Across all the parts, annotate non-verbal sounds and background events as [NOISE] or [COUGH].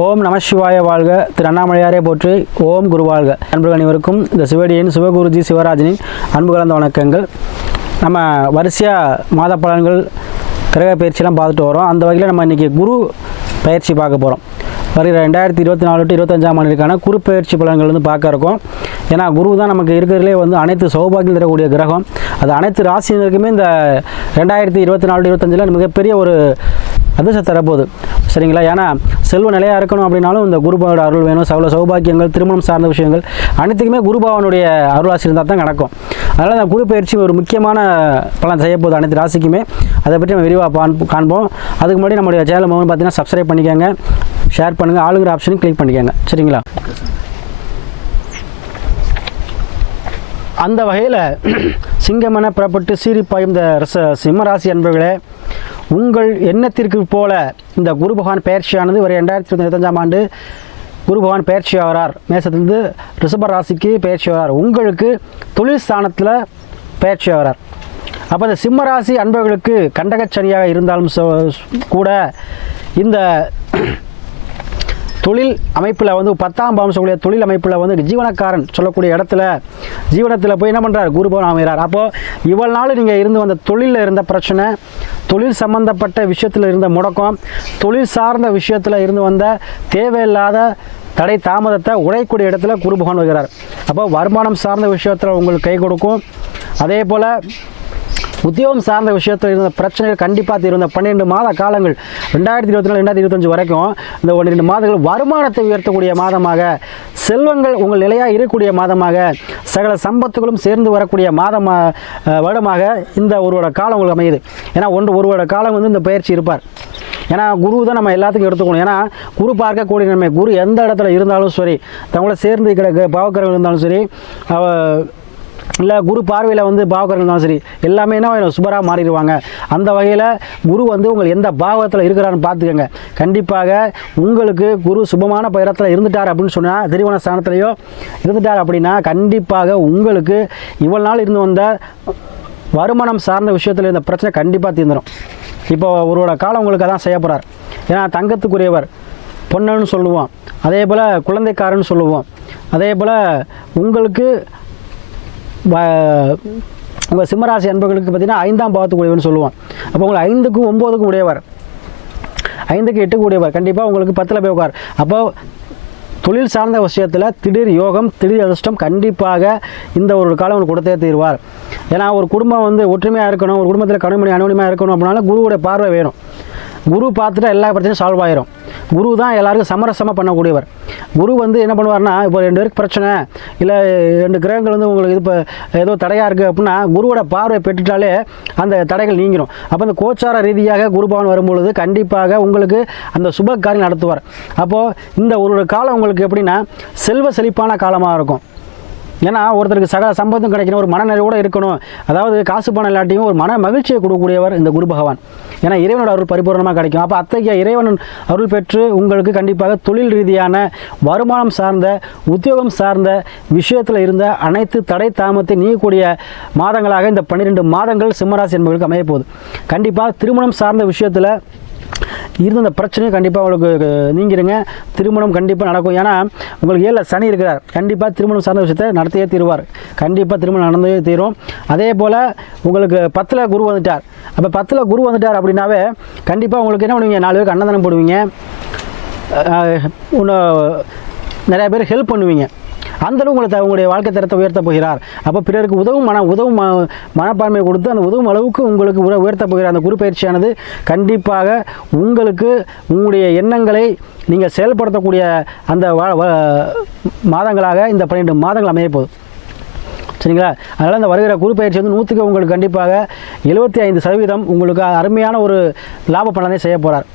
ஓம் நம சிவாய வாழ்க. திரு அண்ணாமலையாரே போற்றி ஓம் குரு வாழ்க. அன்புகள் அனைவருக்கும் இந்த சிவடியின் சிவகுருஜி சிவராஜனின் அன்பு கலந்த வணக்கங்கள். நம்ம வரிசையாக மாத பலன்கள் கிரக பயிற்சியெல்லாம் பார்த்துட்டு வரோம். அந்த வகையில் நம்ம இன்றைக்கி குரு பயிற்சி பார்க்க போகிறோம் வருகிற ரெண்டாயிரத்தி இருபத்தி நாலு டு இருபத்தஞ்சாம் ஆண்டுக்கான குரு பயிற்சி பலன்கள் வந்து பார்க்க இருக்கோம். ஏன்னா குரு தான் நமக்கு இருக்கிறதுலே வந்து அனைத்து சௌபாகியம் தரக்கூடிய கிரகம். அது அனைத்து ராசினருக்குமே இந்த ரெண்டாயிரத்தி இருபத்தி நாலு இருபத்தஞ்சில் மிகப்பெரிய ஒரு அதிர்ஷ்ட தரப்போகுது. சரிங்களா? ஏன்னா செல்வ நிலையாக இருக்கணும் அப்படின்னாலும் இந்த குருபாவோட அருள் வேணும். சகல சௌபாக்கியங்கள் திருமணம் சார்ந்த விஷயங்கள் அனைத்துக்குமே குருபாவனுடைய அருளாசி இருந்தால் தான் நடக்கும். அதனால் அந்த குரு பயிற்சி ஒரு முக்கியமான பலன் செய்யப்போகுது அனைத்து ராசிக்குமே. அதை பற்றி நம்ம விரிவாக பான் காண்போம். அதுக்கு முன்னாடி நம்மளுடைய சேனல் மூலம் பார்த்தீங்கன்னா சப்ஸ்கிரைப் பண்ணிக்கோங்க. ஷேர் பண்ணுங்கள் ஆளுங்கிற ஆப்ஷனையும் கிளிக் பண்ணிக்கோங்க. சரிங்களா? அந்த வகையில் [CLEARS THROAT] சிங்கமென புறப்பட்டு சீரிப்பாயும் பாயும் இந்த ரச சிம்மராசி அன்பர்களே உங்கள் எண்ணத்திற்கு போல இந்த குரு பகவான் பயிற்சியானது ஒரு ரெண்டாயிரத்தி இருபத்தஞ்சாம் ஆண்டு குரு பகவான் பயிற்சி ஆகிறார் மேசத்திலிருந்து ரிஷப ராசிக்கு பயிற்சி ஆகிறார் உங்களுக்கு தொழில் ஸ்தானத்தில் பயிற்சி ஆகிறார் அப்போ இந்த சிம்ம ராசி அன்பர்களுக்கு கண்டகச்சனியாக இருந்தாலும் சொ- கூட இந்த தொழில் அமைப்பில் வந்து பத்தாம் பாவம் சொல்லக்கூடிய தொழில் அமைப்பில் வந்து ஜீவனக்காரன் சொல்லக்கூடிய இடத்துல ஜீவனத்தில் போய் என்ன பண்ணுறார் குருபவன் அமைகிறார். அப்போது இவ்வளோ நாள் நீங்கள் இருந்து வந்த தொழிலில் இருந்த பிரச்சனை தொழில் சம்பந்தப்பட்ட விஷயத்தில் இருந்த முடக்கம் தொழில் சார்ந்த விஷயத்தில் இருந்து வந்த தேவையில்லாத தடை தாமதத்தை உடையக்கூடிய இடத்துல குரு பகவான் வருகிறார். அப்போ வருமானம் சார்ந்த விஷயத்தில் உங்களுக்கு கை கொடுக்கும். அதே போல் உத்தியோகம் சார்ந்த விஷயத்தில் இருந்த பிரச்சனைகள் கண்டிப்பாக தீர்ந்த பன்னிரெண்டு மாத காலங்கள் ரெண்டாயிரத்தி இருபத்தி நாலு ரெண்டாயிரத்தி இருபத்தஞ்சு வரைக்கும் இந்த பன்னிரெண்டு மாதங்கள் வருமானத்தை உயர்த்தக்கூடிய மாதமாக செல்வங்கள் உங்கள் நிலையாக இருக்கக்கூடிய மாதமாக சகல சம்பத்துகளும் சேர்ந்து வரக்கூடிய மாதமா வருடமாக இந்த ஒருவோட காலம் உங்களுக்கு அமையுது. ஏன்னா ஒன்று ஒரு காலம் வந்து இந்த பயிற்சி இருப்பார். ஏன்னா குரு தான் நம்ம எல்லாத்துக்கும் எடுத்துக்கணும். ஏன்னா குரு பார்க்கக்கூடிய நன்மை குரு எந்த இடத்துல இருந்தாலும் சரி தங்களோட சேர்ந்து கிடக்க பாவக்கரங்கள் இருந்தாலும் சரி இல்லை குரு பார்வையில் வந்து பாவகர்கள் இருந்தாலும் சரி எல்லாமே என்ன சுபராக மாறிடுவாங்க. அந்த வகையில் குரு வந்து உங்கள் எந்த பாவத்தில் இருக்கிறான்னு பார்த்துக்கோங்க. கண்டிப்பாக உங்களுக்கு குரு சுபமான பயிரத்தில் இருந்துட்டார் அப்படின்னு சொன்னால் திருவண ஸ்தானத்துலேயோ இருந்துட்டார் அப்படின்னா கண்டிப்பாக உங்களுக்கு இவ்வளோ நாள் இருந்து வந்த வருமானம் சார்ந்த விஷயத்தில் இருந்த பிரச்சனை கண்டிப்பாக தீர்ந்துடும் இப்போ ஒருவோட காலம் உங்களுக்கு அதான் செய்ய போகிறார் ஏன்னா தங்கத்துக்குரியவர் பொண்ணுன்னு சொல்லுவோம். அதே போல் குழந்தைக்காரன்னு சொல்லுவோம். அதே போல் உங்களுக்கு உங்கள் சிம்மராசி அன்பர்களுக்கு பார்த்தீங்கன்னா ஐந்தாம் பாவத்துக்குரியவர்னு சொல்லுவோம். அப்போ உங்களை ஐந்துக்கும் ஒம்போதுக்கும் உடையவர். ஐந்துக்கு எட்டுக்கு உடையவர். கண்டிப்பாக உங்களுக்கு பத்தில் போய் உட்கார். அப்போ தொழில் சார்ந்த விஷயத்தில் திடீர் யோகம் திடீர் அதிர்ஷ்டம் கண்டிப்பாக இந்த ஒரு காலம் உங்களுக்கு கொடுத்தே தீர்வார். ஏன்னா ஒரு குடும்பம் வந்து ஒற்றுமையாக இருக்கணும் ஒரு குடும்பத்தில் கடுமணி அனுமதியாக இருக்கணும் அப்படின்னாலும் குருவோட பார்வை வேணும். குரு பார்த்துட்டா எல்லா பிரச்சனையும் சால்வ் ஆயிரும். குரு தான் எல்லாருக்கும் சமரசமாக பண்ணக்கூடியவர். குரு வந்து என்ன பண்ணுவார்னா இப்போ ரெண்டு பேருக்கு பிரச்சனை இல்லை ரெண்டு கிரகங்கள் வந்து உங்களுக்கு இது இப்போ ஏதோ தடையாக இருக்குது அப்படின்னா குருவோட பார்வை பெற்றுட்டாலே அந்த தடைகள் நீங்கிரும். அப்போ அந்த கோச்சார ரீதியாக குருபவன் வரும்பொழுது கண்டிப்பாக உங்களுக்கு அந்த சுப காரியம் நடத்துவார். அப்போது இந்த ஒரு காலம் உங்களுக்கு எப்படின்னா செல்வ செழிப்பான காலமாக இருக்கும். ஏன்னா ஒருத்தருக்கு சகல சம்பந்தம் கிடைக்கணும் ஒரு மனநிறைவோடு இருக்கணும். அதாவது காசு பணம் இல்லாட்டியும் ஒரு மன மகிழ்ச்சியை கொடுக்கக்கூடியவர் இந்த குரு பகவான். ஏன்னா இறைவனோட அருள் பரிபூர்ணமாக கிடைக்கும். அப்போ அத்தகைய இறைவன் அருள் பெற்று உங்களுக்கு கண்டிப்பாக தொழில் ரீதியான வருமானம் சார்ந்த உத்தியோகம் சார்ந்த விஷயத்தில் இருந்த அனைத்து தடை தாமத்தை நீக்கக்கூடிய மாதங்களாக இந்த பன்னிரெண்டு மாதங்கள் சிம்மராசி என்பவர்களுக்கு அமைய போகுது கண்டிப்பாக திருமணம் சார்ந்த விஷயத்தில் இருந்த அந்த பிரச்சனையும் கண்டிப்பாக உங்களுக்கு நீங்கிருங்க. திருமணம் கண்டிப்பாக நடக்கும். ஏன்னா உங்களுக்கு ஏழில் சனி இருக்கிறார். கண்டிப்பாக திருமணம் சார்ந்த விஷயத்தை நடத்தியே தீருவார். கண்டிப்பாக திருமணம் நடந்தே தீரும். அதே போல் உங்களுக்கு பத்தில் குரு வந்துட்டார். அப்போ பத்தில் குரு வந்துட்டார் அப்படின்னாவே கண்டிப்பாக உங்களுக்கு என்ன பண்ணுவீங்க? நாலு பேருக்கு அன்னதானம் போடுவீங்க. அஹ், இன்னும் பேர் ஹெல்ப் பண்ணுவீங்க. அந்தளவு உங்களை த- உங்களுடைய வாழ்க்கை தரத்தை உயர்த்த போகிறார். அப்போ பிறருக்கு உதவும் மன உதவும் ம- மனப்பான்மையை கொடுத்து அந்த உதவும் அளவுக்கு உங்களுக்கு உர- உயர்த்த போகிறார். அந்த குரு பயிற்சியானது கண்டிப்பாக உங்களுக்கு உங்களுடைய எண்ணங்களை நீங்கள் செயல்படுத்தக்கூடிய அந்த வா- மாதங்களாக இந்த பன்னிரெண்டு மாதங்கள் அமையப்போகுது சரிங்களா? அதனால் அந்த வருகிற குரு பயிற்சி வந்து நூற்றுக்கு உங்களுக்கு கண்டிப்பாக எழுபத்தி ஐந்து சதவீதம் உங்களுக்கு அருமையான ஒரு லாப பலனை செய்ய போகிறார்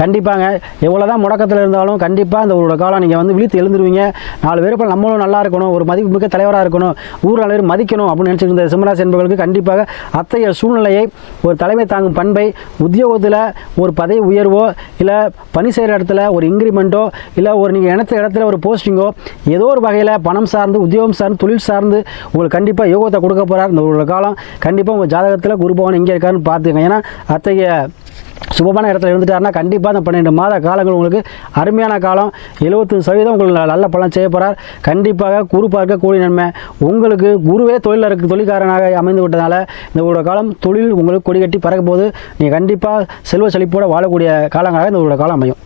கண்டிப்பாங்க. எவ்வளோ தான் முடக்கத்தில் இருந்தாலும் கண்டிப்பாக இந்த ஒரு காலம் நீங்கள் வந்து விழித்து எழுந்துருவீங்க. நாலு பேர் இப்போ நம்மளும் நல்லா இருக்கணும். ஒரு மதிப்பு மிக்க தலைவராக இருக்கணும் ஊர் நாலு மதிக்கணும் அப்படின்னு நினச்சிருந்த சிம்மராசி என்பவர்களுக்கு கண்டிப்பாக அத்தகைய சூழ்நிலையை ஒரு தலைமை தாங்கும் பண்பை உத்தியோகத்தில் ஒரு பதவி உயர்வோ இல்லை பணி செய்கிற இடத்துல ஒரு இன்க்ரிமெண்ட்டோ இல்லை ஒரு நீங்கள் இனத்த இடத்துல ஒரு போஸ்டிங்கோ ஏதோ ஒரு வகையில் பணம் சார்ந்து உத்தியோகம் சார்ந்து தொழில் சார்ந்து உங்களுக்கு கண்டிப்பாக யோகத்தை கொடுக்க போகிறார் இந்த ஒரு காலம். கண்டிப்பாக உங்கள் ஜாதகத்தில் குரு பகவான் எங்கே இருக்காருன்னு பார்த்துக்கங்க. ஏன்னா அத்தகைய சுபமான இடத்துல இருந்துட்டாருன்னா கண்டிப்பாக அந்த பன்னெண்டு மாத காலங்கள் உங்களுக்கு அருமையான காலம். எழுபத்தஞ்சு சதவீதம் உங்களுக்கு நல்ல பலன் செய்ய போகிறார் கண்டிப்பாக குரு பார்க்க கூடிய நன்மை. உங்களுக்கு குருவே தொழிலில் இருக்க தொழில்காரனாக அமைந்து விட்டதால இந்த ஒரு காலம் தொழில் உங்களுக்கு கொடி கட்டி பறக்க போது நீங்கள் கண்டிப்பாக செல்வ செழிப்போடு வாழக்கூடிய காலங்களாக இந்த ஒரு காலம் அமையும்.